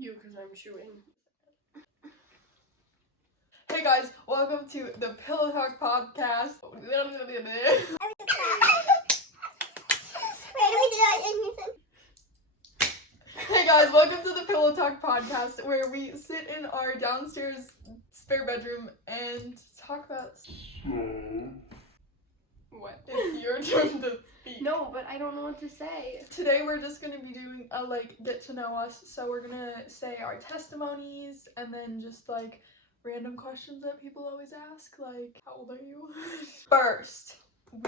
You, because I'm chewing. Hey guys, welcome to the Pillow Talk podcast. Hey guys, welcome to the Pillow Talk podcast, where we sit in our downstairs spare bedroom and talk about What? It's your turn to speak. No, but I don't know what to say. Today we're just gonna be doing a get to know us. So we're gonna say our testimonies and then just random questions that people always ask, like how old are you? First,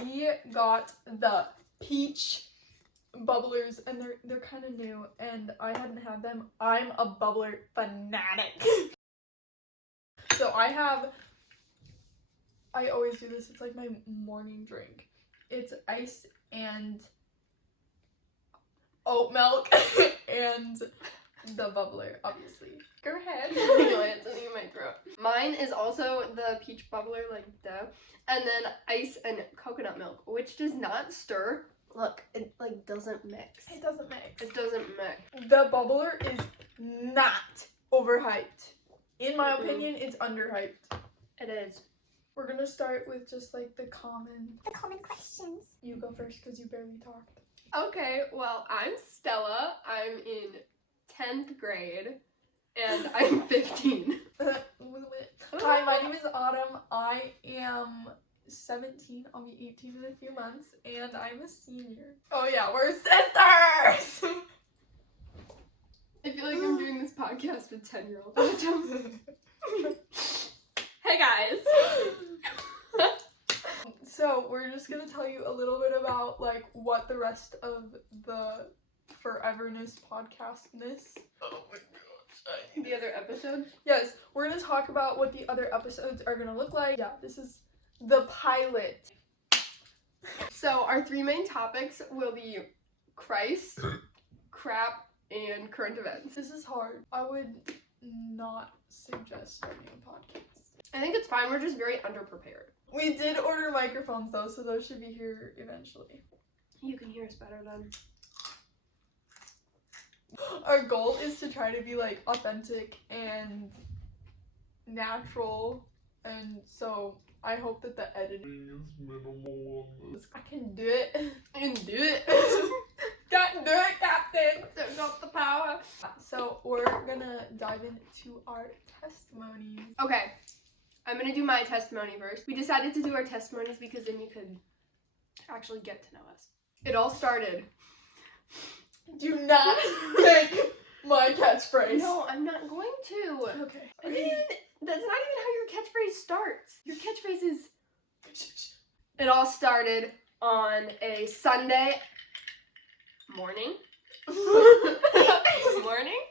we got the peach bubblers, and they're kind of new, and I hadn't had them. I'm a bubbler fanatic. So I always do this. It's like my morning drink. It's ice and oat milk and the bubbler, obviously. Go ahead. No, it's something in my throat. Mine is also the peach bubbler, and then ice and coconut milk, which does not stir. Look, it doesn't mix. It doesn't mix. It doesn't mix. The bubbler is not overhyped. In my opinion, it's underhyped. It is. We're gonna start with just the common questions. You go first because you barely talked. Okay, well, I'm Stella. I'm in 10th grade, and I'm 15. Hi, my name is Autumn. I am 17. I'll be 18 in a few months, and I'm a senior. Oh yeah, we're sisters! I feel like I'm doing this podcast with 10-year-olds. Hey guys! So we're just gonna tell you a little bit about what the rest of the Foreverness podcastness. Oh my gosh. The other episodes? Yes, we're gonna talk about what the other episodes are gonna look like. Yeah, this is the pilot. So our three main topics will be Christ, crap, and current events. This is hard. I would not suggest starting a podcast. I think it's fine, we're just very underprepared. We did order microphones though, so those should be here eventually. You can hear us better then. Our goal is to try to be authentic and natural, and so I hope that the editing is minimal. I can do it. You can do it. Can't do it, Captain. Don't got the power. So we're gonna dive into our testimonies. Okay, I'm gonna do my testimony first. We decided to do our testimonies because then you could actually get to know us. It all started. Do not take my catchphrase. No, I'm not going to. Okay. That's not even how your catchphrase starts. Your catchphrase is... It all started on a Sunday morning. Morning.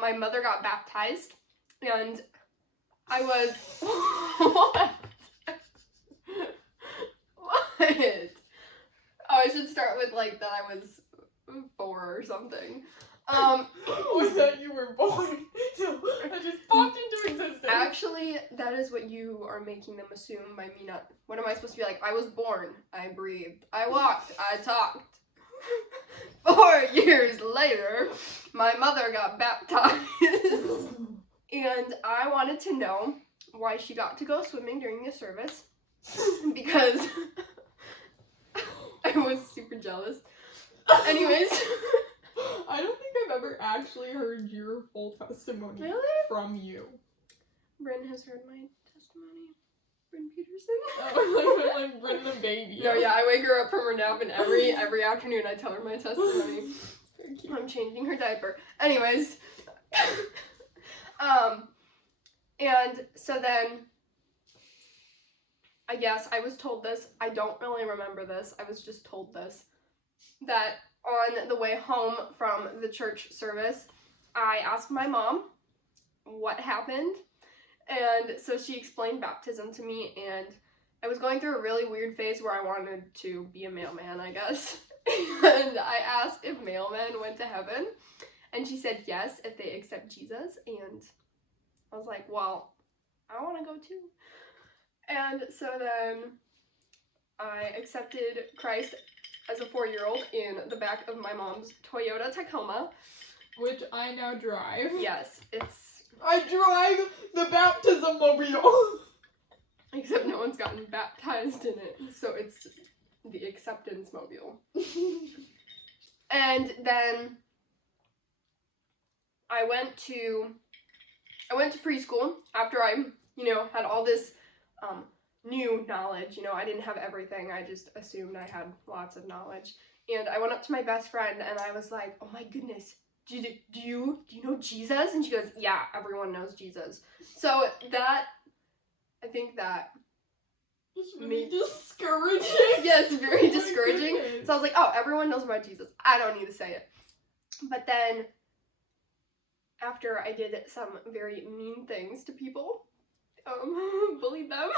My mother got baptized, and I was... What? What? Oh, I should start with that I was 4 or something. I thought you were born. No, I just popped into existence. Actually, that is what you are making them assume by me not... What am I supposed to be like? I was born. I breathed. I walked. I talked. 4 years later, my mother got baptized. And I wanted to know why she got to go swimming during the service. Because I was super jealous. Anyways... I don't think I've ever actually heard your full testimony from you. Bryn has heard my testimony. Bryn Peterson. Oh, like Bryn the baby. No, yeah, I wake her up from her nap, and every afternoon I tell her my testimony. Very cute. I'm changing her diaper. Anyways, and so then, I guess I was told this. I don't really remember this. I was just told this, that on the way home from the church service, I asked my mom what happened, and so she explained baptism to me, and I was going through a really weird phase where I wanted to be a mailman, I guess, and I asked if mailmen went to heaven, and she said yes, if they accept Jesus, and I was like, well, I want to go too, and so then I accepted Christ as a 4-year-old in the back of my mom's Toyota Tacoma, which I now drive. Yes, it's... I drive the baptism mobile. Except no one's gotten baptized in it, so it's the acceptance mobile. And then I went to preschool after I, had all this new knowledge. I didn't have everything. I just assumed I had lots of knowledge. And I went up to my best friend and I was like, "Oh my goodness, do you know Jesus?" And she goes, "Yeah, everyone knows Jesus." So I think that It's really discouraging. yes, very Oh my discouraging. goodness. So I was like, "Oh, everyone knows about Jesus. I don't need to say it." But then after I did some very mean things to people, bullied them.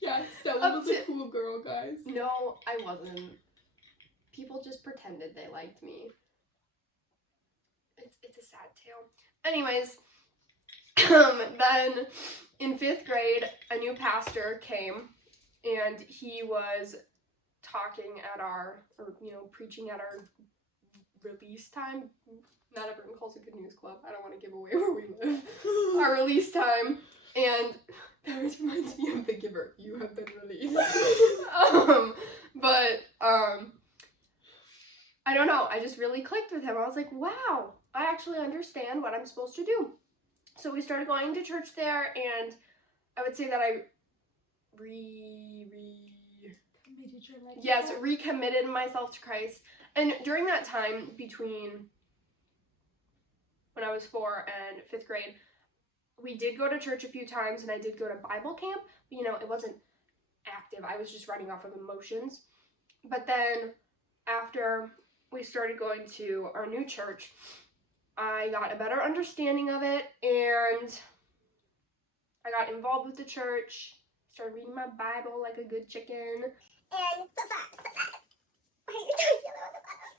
Yeah, Stella was a cool girl, guys. No, I wasn't. People just pretended they liked me. It's a sad tale. Anyways, then in 5th grade, a new pastor came, and he was talking at preaching at our release time. Not everyone calls it Good News Club. I don't want to give away where we live. Our release time, and that reminds me of The Giver. You have been released. I don't know. I just really clicked with him. I was like, wow, I actually understand what I'm supposed to do. So we started going to church there, and I would say that I recommitted myself to Christ. And during that time between when I was 4 and 5th grade, we did go to church a few times, and I did go to Bible camp, but it wasn't active. I was just running off of emotions. But then after we started going to our new church, I got a better understanding of it, and I got involved with the church, started reading my Bible like a good chicken. And foot flat. Why are your toes yellow on the bottom?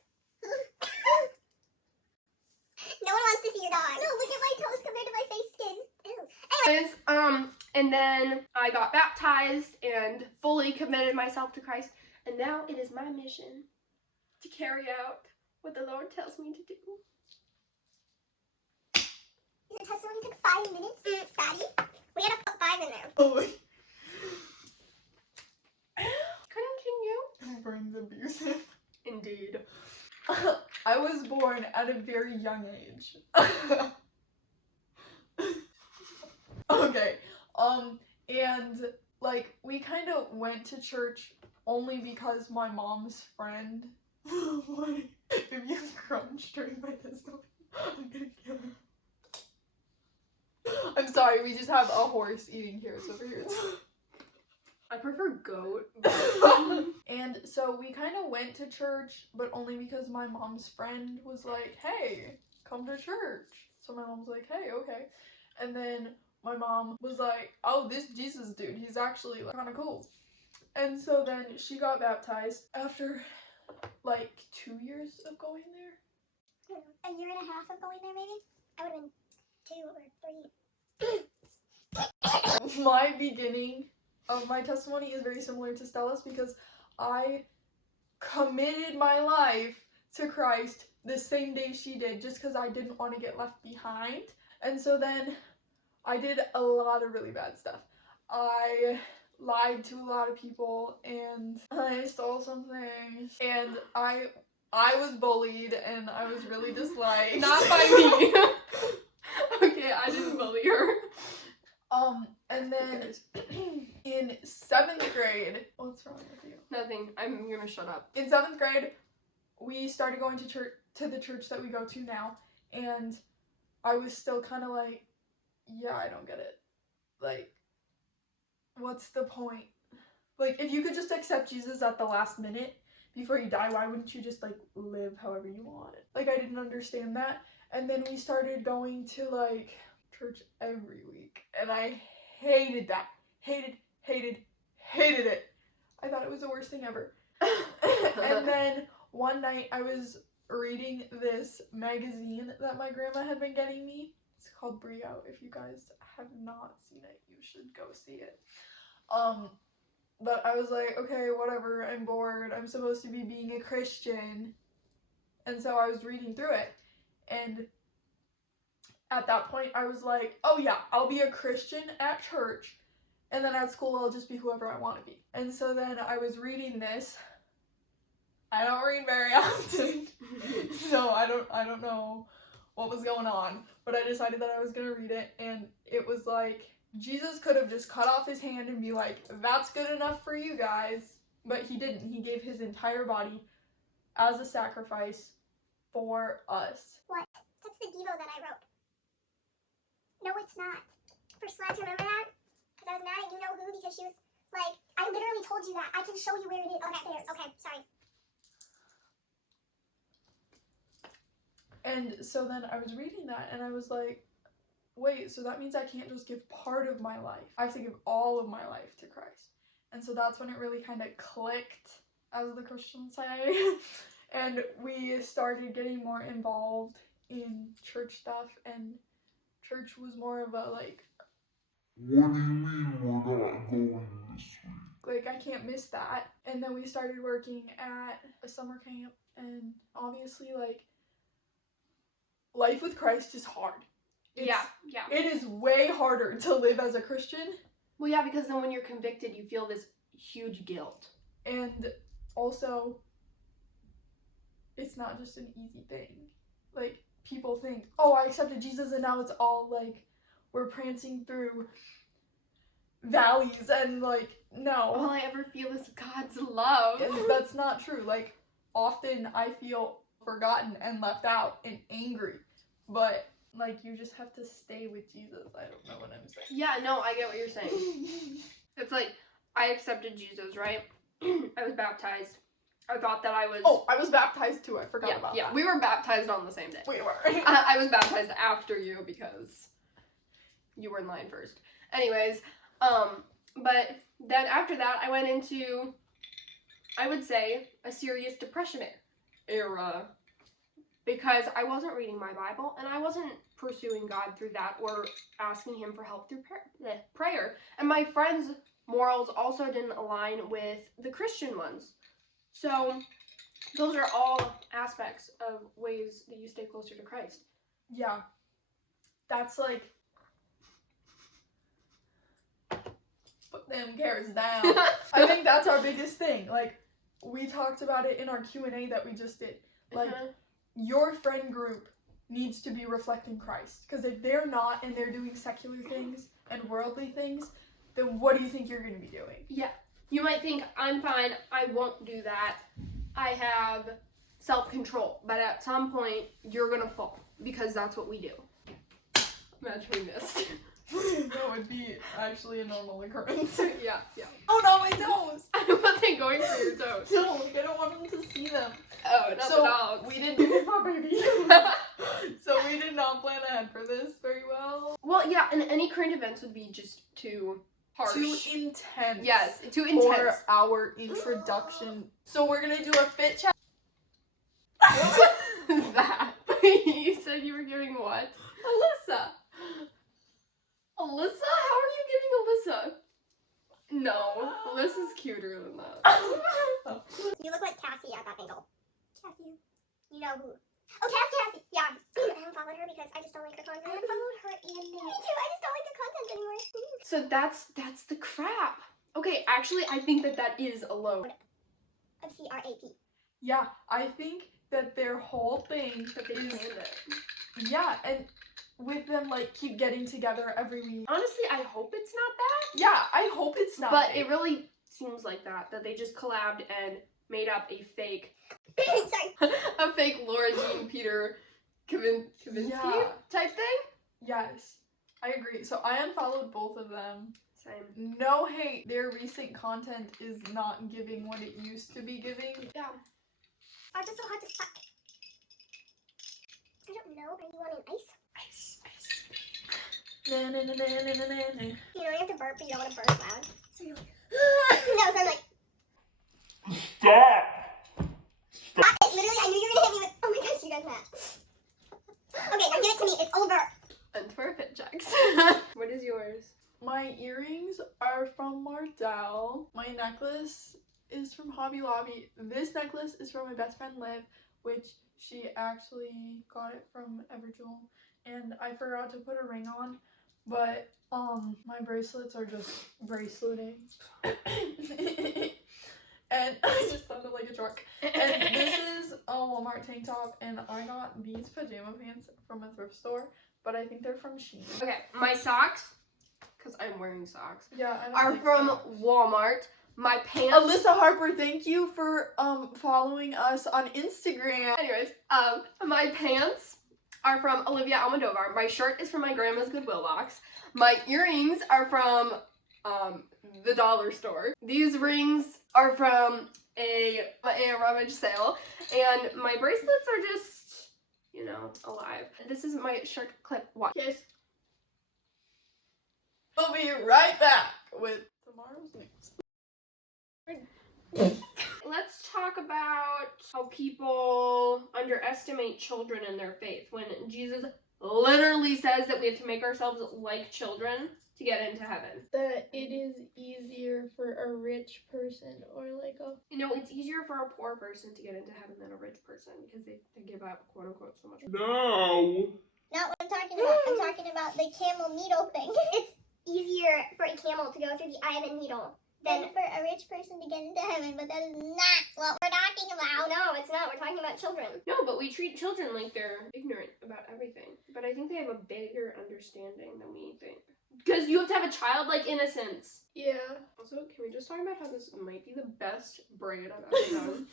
No one wants to see your dog. No, look at my toes compared to my face skin. Ew. Anyways, and then I got baptized and fully committed myself to Christ, and now it is my mission to carry out what the Lord tells me to do. Your testimony took 5 minutes, Daddy. We had to put 5 in there. Oh my. Continue. Burns abusive. Indeed. I was born at a very young age. Okay. And like we kind of went to church only because my mom's friend. What? If you crunch during my testimony, I'm gonna kill him. I'm sorry, we just have a horse eating carrots over here. I prefer goat. And so we kind of went to church, but only because my mom's friend was like, "Hey, come to church." So my mom's like, "Hey, okay." And then my mom was like, "Oh, this Jesus dude, he's actually like, kind of cool." And so then she got baptized after like 2 years of going there. A year and a half of going there, maybe? I would have been 2 or 3. My beginning of my testimony is very similar to Stella's because I committed my life to Christ the same day she did just because I didn't want to get left behind. And so then I did a lot of really bad stuff. I lied to a lot of people, and I stole some things, and I was bullied, and I was really disliked. Not by me. Okay, I didn't bully her. And then in 7th grade, what's wrong with you? Nothing. I'm gonna shut up. In 7th grade, we started going to church, to the church that we go to now, and I was still kind of like, yeah, I don't get it. Like, what's the point? Like, if you could just accept Jesus at the last minute before you die, why wouldn't you just, like, live however you want? Like, I didn't understand that. And then we started going to, like, church every week, and I hated that. Hated it. I thought it was the worst thing ever. And then one night I was reading this magazine that my grandma had been getting me. It's called Brio. If you guys have not seen it, you should go see it. But I was like, okay, whatever, I'm bored. I'm supposed to be being a Christian. And so I was reading through it. And at that point, I was like, oh yeah, I'll be a Christian at church, and then at school, I'll just be whoever I want to be. And so then I was reading this. I don't read very often, so I don't know what was going on, but I decided that I was gonna read it, and it was like, Jesus could have just cut off his hand and be like, that's good enough for you guys, but he didn't. He gave his entire body as a sacrifice for us. What? That's the Devo that I wrote. No, it's not. For Sludge, remember that? Because I was mad at you know who because she was like, I literally told you that. I can show you where it is upstairs. Okay, sorry. And so then I was reading that, and I was like, wait, so that means I can't just give part of my life. I have to give all of my life to Christ. And so that's when it really kind of clicked, as the Christians say. And we started getting more involved in church stuff, and church was more of a like, what do you mean we're not going this week? like I can't miss that. And then we started working at a summer camp, and obviously like life with Christ is hard. Yeah. It is way harder to live as a Christian. Well, yeah, because then when you're convicted, you feel this huge guilt. And also, it's not just an easy thing. Like, people think, oh, I accepted Jesus and now it's all like, we're prancing through valleys and like, no. All I ever feel is God's love. And that's not true. Like, often I feel forgotten and left out and angry. But, like, you just have to stay with Jesus. I don't know what I'm saying. Yeah, no, I get what you're saying. It's like, I accepted Jesus, right? I was baptized. I thought that I was... Oh, I was baptized too. I forgot about yeah. that. We were baptized on the same day. We were. I was baptized after you because you were in line first. Anyways, but then after that, I went into, I would say, a serious depression era. Because I wasn't reading my Bible, and I wasn't pursuing God through that or asking him for help through prayer. And my friends' morals also didn't align with the Christian ones. So those are all aspects of ways that you stay closer to Christ. Yeah. That's like, put them cares down. I think that's our biggest thing. Like, we talked about it in our Q&A that we just did. Like, your friend group needs to be reflecting Christ. Because if they're not and they're doing secular things and worldly things, then what do you think you're going to be doing? Yeah. You might think, I'm fine, I won't do that. I have self-control. But at some point, you're going to fall. Because that's what we do. Imagine we missed. That would be actually a normal occurrence. Yeah. Oh no, my toes! I wasn't going for your toes. No, I don't want them to see them. Oh, not So, the dogs. we didn't, my baby. So we did not plan ahead for this very well. Well, yeah, and any current events would be just too harsh. Too intense. Yes, too For intense. our introduction. So we're gonna do a fit check. That. You said you were giving what? Alyssa. Alyssa? How are you giving Alyssa? No, Alyssa's cuter than that. You look like Cassie at that angle. Cassie. You know who. Oh, Cassie. Yeah. I unfollowed her because I just don't like her content. I unfollowed her and me too. I just don't like the content anymore. So that's the crap. Okay, actually, I think that is a load. Of CRAP. Yeah, I think that their whole thing That they is, planned it. yeah, and with them like keep getting together every week. Honestly, I hope it's not that. Yeah, I hope it's not. But fake. it really seems like that they just collabed and made up a fake Sorry. a fake Laura Jean Peter Kavinsky Yeah. type thing. Yes, I agree. So I unfollowed both of them. Same. No hate. Their recent content is not giving what it used to be giving. Yeah. Why is it so hard to suck? I don't know. Are you wanting ice? Ice. Na, na, na, na, na, na, na. You know, you have to burp, but you don't want to burp loud. So you're like, no, so I'm like, Stop! stop it. Literally, I knew you were going to hit me with, oh my gosh, you guys mad. Okay, now give it to me. It's over. And for fit checks. What is yours? My earrings are from Mardell. My necklace is from Hobby Lobby. This necklace is from my best friend Liv, which She actually got it from Everjewel, and I forgot to put a ring on, but my bracelets are just braceleting. And I just sounded like a drunk. And this is a Walmart tank top, and I got these pajama pants from a thrift store, but I think they're from Shein. Okay, my socks, because I'm wearing socks, Yeah, I don't are think from so. Walmart. My pants. Alyssa Harper, thank you for following us on Instagram. Anyways, my pants are from Olivia Almodovar. My shirt is from my grandma's Goodwill box. My earrings are from the dollar store. These rings are from a rummage sale, and my bracelets are just, you know, alive. This is my shirt clip watch. Yes. We'll be right back with tomorrow's news. Let's talk about how people underestimate children and their faith when Jesus literally says that we have to make ourselves like children to get into heaven. That it is easier for a rich person or like a You know, it's easier for a poor person to get into heaven than a rich person because they give up, quote unquote, so much. No. Not what I'm talking about. I'm talking about the camel needle thing. It's easier for a camel to go through the eye of a needle than for a rich person to get into heaven, but that is not what we're talking about. No, it's not. We're talking about children. No, but we treat children like they're ignorant about everything. But I think they have a bigger understanding than we think. Because you have to have a childlike innocence. yeah. Also, can we just talk about how this might be the best braid I've ever done?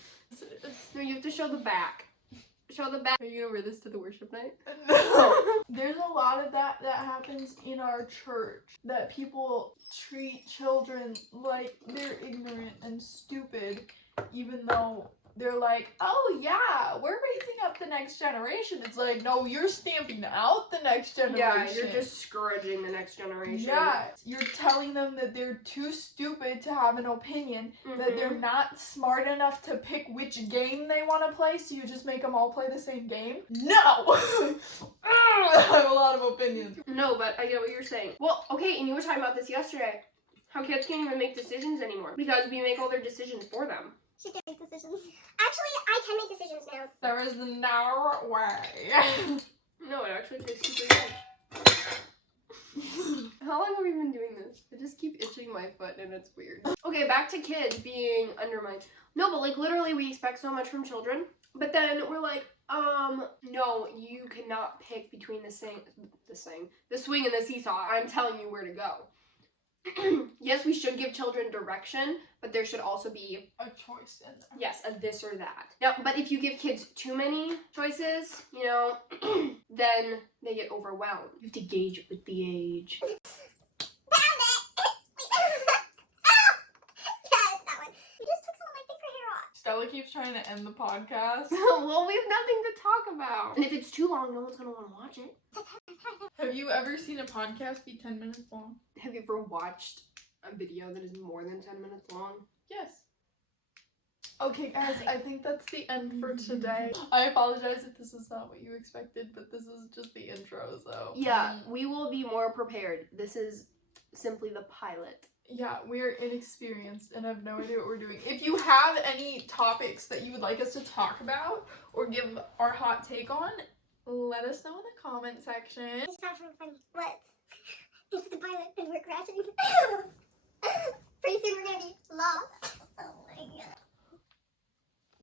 No, you have to show the back. Show the back. Are you gonna wear this to the worship night? No. There's a lot of that happens in our church, that people treat children like they're ignorant and stupid, even though they're like, oh yeah, we're raising up the next generation. It's like, no, you're stamping out the next generation. Yeah, you're discouraging the next generation. Yeah, you're telling them that they're too stupid to have an opinion, that they're not smart enough to pick which game they want to play, so you just make them all play the same game? No! I have a lot of opinions. No, but I get what you're saying. Well, okay, and you were talking about this yesterday. How kids can't even make decisions anymore because we make all their decisions for them. She can make decisions. Actually, I can make decisions now. There is no way. No, it actually tastes super good. How long have we been doing this? I just keep itching my foot and it's weird. Okay, back to kids being undermined. No, but like literally we expect so much from children, but then we're like, no, you cannot pick between the swing and the seesaw. I'm telling you where to go. Yes, we should give children direction, but there should also be A choice in there. yes, a this or that. Now, but if you give kids too many choices, you know, then they get overwhelmed. You have to gauge with the age. Found it! Yeah, it's that one. You just took some of my finger hair off. Stella keeps trying to end the podcast. Well, we have nothing to talk about. And if it's too long, no one's gonna want to watch it. Have you ever seen a podcast be 10 minutes long? Have you ever watched a video that is more than 10 minutes long? Yes. Okay, guys, I think that's the end for today. I apologize if this is not what you expected, but this is just the intro, so. Yeah, we will be more prepared. This is simply the pilot. Yeah, we're inexperienced and have no idea what we're doing. If you have any topics that you would like us to talk about or give our hot take on, let us know in the comment section. It's not really funny. What? It's the pilot and we're crashing. Pretty soon we're gonna be lost. Oh my god.